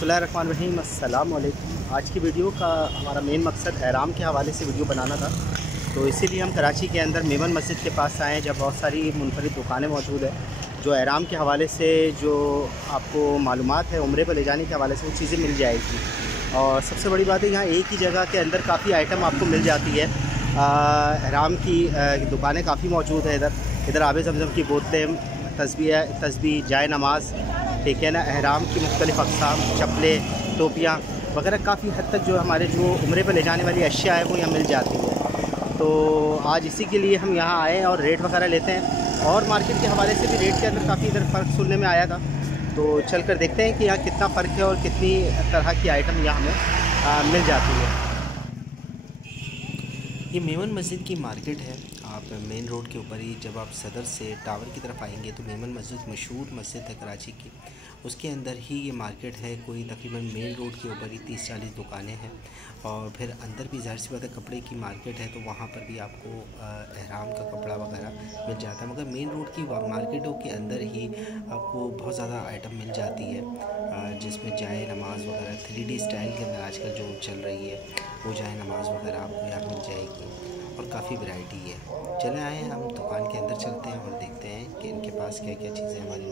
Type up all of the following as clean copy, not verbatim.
बिस्मिल्लाहिर्रहमानिर्रहीम, अस्सलाम वालेकुम। आज की वीडियो का हमारा मेन मकसद एहराम के हवाले से वीडियो बनाना था, तो इसीलिए हम कराची के अंदर मेमन मस्जिद के पास आए हैं, जब बहुत सारी मुनफरिद दुकानें मौजूद है जो एहराम के हवाले से जो आपको मालूमात है उम्रे पर ले जाने के हवाले से वो चीज़ें मिल जाएगी। और सबसे बड़ी बात है, यहाँ एक ही जगह के अंदर काफ़ी आइटम आपको मिल जाती है। एहराम की दुकानें काफ़ी मौजूद है। इधर आब ज़मज़म की बोतलें, तस्बीह, जाए नमाज, ठीक है ना, एहराम की मुख्तलिफ़ अक़साम, चप्पलें, टोपियाँ वगैरह काफ़ी हद तक जो हमारे जो उम्रे पर ले जाने वाली अशिया है वो यहाँ मिल जाती है। तो आज इसी के लिए हम यहाँ आए और रेट वगैरह लेते हैं, और मार्केट के हवाले से भी रेट के अंदर काफ़ी इधर फ़र्क सुनने में आया था। तो चल कर देखते हैं कि यहाँ कितना फ़र्क है और कितनी तरह की आइटम यहाँ हमें मिल जाती है। ये मेमन मस्जिद की मार्केट है। आप मेन रोड के ऊपर ही जब आप सदर से टावर की तरफ आएंगे तो मेमन मस्जिद मशहूर मस्जिद है कराची की, उसके अंदर ही ये मार्केट है। कोई तकरीबन मेन रोड के ऊपर ही 30-40 दुकानें हैं, और फिर अंदर भी ज़ाहिर सी बात है कपड़े की मार्केट है, तो वहाँ पर भी आपको एहराम का कपड़ा वगैरह मिल जाता है। मगर मेन रोड की मार्केटों के अंदर ही आपको बहुत ज़्यादा आइटम मिल जाती है, जिसमें जाए नमाज वगैरह 3D स्टाइल के अंदर आजकल जो चल रही है वो जाए नमाज वगैरह आपको यहाँ मिल जाएगी, और काफ़ी वैरायटी है। चले आए हम दुकान के अंदर चलते हैं और देखते हैं कि इनके पास क्या क्या चीज़ें हमारी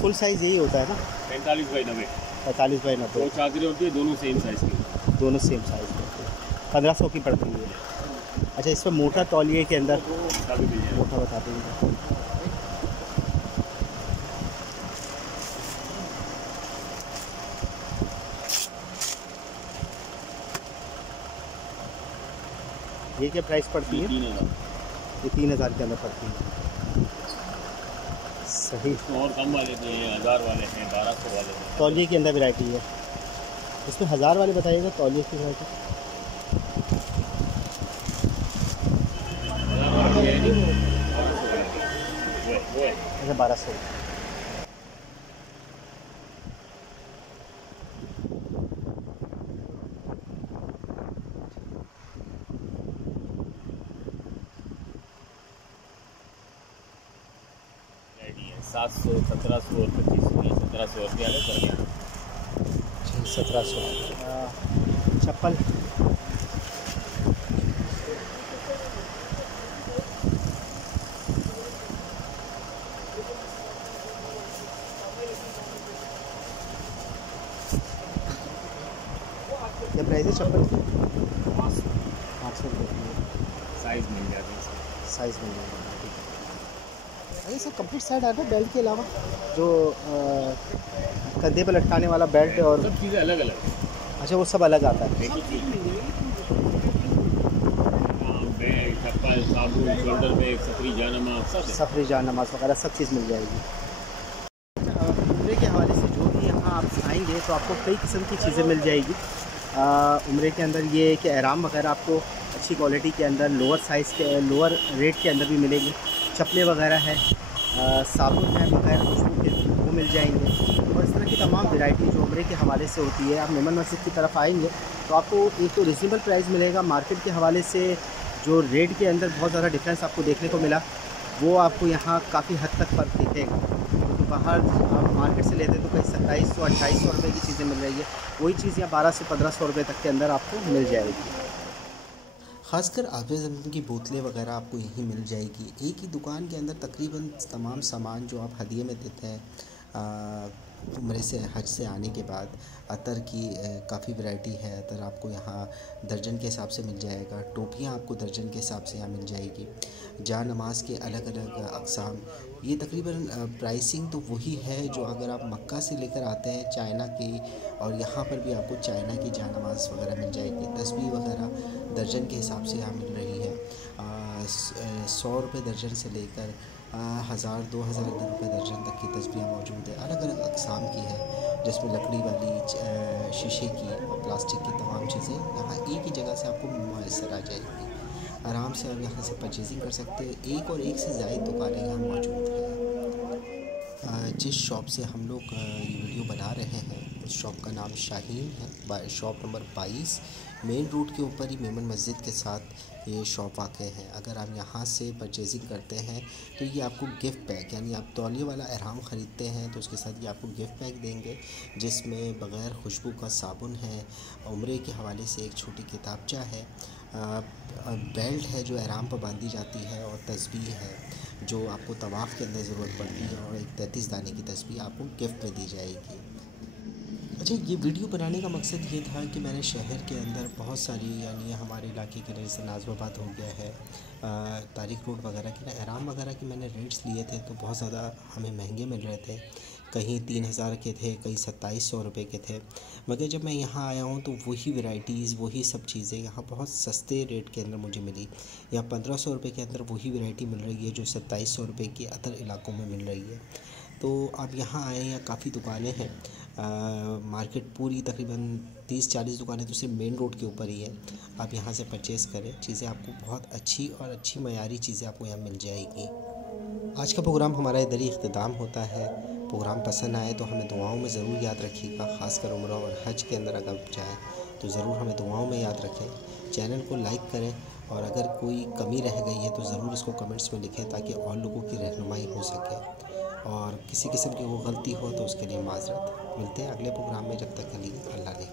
फुल साइज़ यही होता है ना, 45 बाई 90, 45 बाई 90। दो चादरें होती है, दोनों सेम साइज़ की, दोनों सेम साइज़ के 1500 की पड़ती है। अच्छा, इसमें मोटा तौलिए के अंदर मोटा बता देंगे। ये क्या प्राइस पड़ती है? 3000। ये 3000 के अंदर पड़ती है। सही। और कम वाले भी हैं, 1000 वाले हैं, 1200 वाले हैं। तौलिए के अंदर वैरायटी है। इसमें 1000 वाले बताइएगा, तौलिए की वैरायटी। 1000 वाले है नहीं, वो है। अच्छा, 1200। वैरायटी है 700, 1700 और 2500, ये 1700 रुपये वाले सर यहाँ 1700। चप्पल क्या प्राइस है चप्पल की? 500 रुपये। साइज़ मिल जाती है, साइज़ मिल जाएगा। अरे सर, कंप्लीट सेट आता है बेल्ट के अलावा, जो कंधे पर लटकाने वाला बेल्ट और सब चीज़ें अलग अलग है। अच्छा, वो सब अलग आता है। बैग, चप्पल, साबुन, शोल्डर बैग, सफरी जानमाज, सब है। सफरी जान नमाज वगैरह सब चीज़ मिल जाएगी। उम्रे के हवाले से जो भी यहाँ आप आएंगे तो आपको कई किस्म की चीज़ें मिल जाएगी। उम्रे के अंदर ये कि एहराम वगैरह आपको अच्छी क्वालिटी के अंदर लोअर साइज़ के लोअर रेट के अंदर भी मिलेगी। चप्पलें वगैरह है, साबुन है वगैरह खुशबू के, वो मिल जाएंगे। और इस तरह की तमाम वैरायटी जो उम्रे के हवाले से होती है। आप मेमन मस्जिद की तरफ आएंगे तो आपको एक तो रिजनेबल प्राइस मिलेगा। मार्केट के हवाले से जो रेट के अंदर बहुत ज़्यादा डिफरेंस आपको देखने को मिला, वो आपको यहाँ काफ़ी हद तक फ़र्क दिखेगा। तो बाहर आप मार्केट से लेते हैं तो कहीं 2700-2800 रुपये की चीज़ें मिल रही है, वही चीज़ यहाँ 1200-1500 रुपये तक के अंदर आपको मिल जाएगी। ख़ासकर आब ज़मज़म की बोतलें वगैरह आपको यहीं मिल जाएगी। एक ही दुकान के अंदर तकरीबन तमाम सामान जो आप हदिये में देते हैं उम्रे से हज से आने के बाद। अतर की काफ़ी वैरायटी है। अतर आपको यहाँ दर्जन के हिसाब से मिल जाएगा। टोपियाँ आपको दर्जन के हिसाब से यहाँ मिल जाएगी। जा नमाज के अलग अलग अक़साम। ये तकरीबन प्राइसिंग तो वही है जो अगर आप मक्का से लेकर आते हैं चाइना की, और यहाँ पर भी आपको चाइना की जा नमाज वगैरह मिल जाएगी। तस्बीह वगैरह दर्जन के हिसाब से यहाँ मिल रही है। 100 रुपये दर्जन से लेकर 1000-2000 रुपये दर्जन तक की तस्बीह मौजूद है। अलग अलग अक़साम की है, जिसमें लकड़ी वाली, शीशे की और प्लास्टिक की तमाम चीज़ें यहाँ एक ही जगह से आपको मुयस्सर आ जाएगी। आराम से आप यहाँ से परचेजिंग कर सकते हैं। एक और एक से ज़ायद दुकानें यहाँ मौजूद हैं। जिस शॉप से हम लोग ये वीडियो बना रहे हैं उस शॉप का नाम शाहीन है। शॉप नंबर 22 मेन रोड के ऊपर ही मेमन मस्जिद के साथ ये शॉप वाक़ है। अगर आप यहाँ से परचेजिंग करते हैं तो ये आपको गिफ्ट पैक, यानी आप तौलिए वाला एहराम ख़रीदते हैं तो उसके साथ ये आपको गिफ्ट पैक देंगे, जिसमें बग़ैर खुशबू का साबुन है, उम्रे के हवाले से एक छोटी किताबचा है, बेल्ट है जो एहराम पर बांधी जाती है, और तस्बीह है जो आपको तवाफ़ के अंदर ज़रूरत पड़ती है, और एक 33 दाने की तस्बीह आपको गिफ्ट में दी जाएगी। अच्छा, ये वीडियो बनाने का मकसद ये था कि मैंने शहर के अंदर बहुत सारी, यानी हमारे इलाके के जैसे नाज़िमाबाद हो गया है, तारिक रोड वगैरह के ना एहराम वगैरह के मैंने रेट्स लिए थे तो बहुत ज़्यादा हमें महंगे मिल रहे थे। कहीं 3000 के थे, कहीं 2700 रुपये के थे। मगर जब मैं यहाँ आया हूँ तो वही वैरायटीज़, वही सब चीज़ें यहाँ बहुत सस्ते रेट के अंदर मुझे मिली। यहाँ 1500 रुपये के अंदर वही वैरायटी मिल रही है जो 2700 रुपये के अदर इलाकों में मिल रही है। तो आप यहाँ आए, यहाँ काफ़ी दुकानें हैं, मार्केट पूरी तकरीबन 30-40 दुकानें तो सिर्फ मेन रोड के ऊपर ही है। आप यहाँ से परचेज़ करें, चीज़ें आपको बहुत अच्छी और अच्छी मयारी चीज़ें आपको यहाँ मिल जाएगी। आज का प्रोग्राम हमारा इधर ही इख्तिताम होता है। प्रोग्राम पसंद आए तो हमें दुआओं में ज़रूर याद रखिएगा, ख़ासकर उम्रा और हज के अंदर अगर जाएँ तो ज़रूर हमें दुआओं में याद रखें। चैनल को लाइक करें, और अगर कोई कमी रह गई है तो ज़रूर इसको कमेंट्स में लिखें ताकि और लोगों की रहनुमाई हो सके, और किसी किस्म की वो गलती हो तो उसके लिए माज़रत। मिलते हैं अगले प्रोग्राम में, जब तक के लिए अल्लाह ने।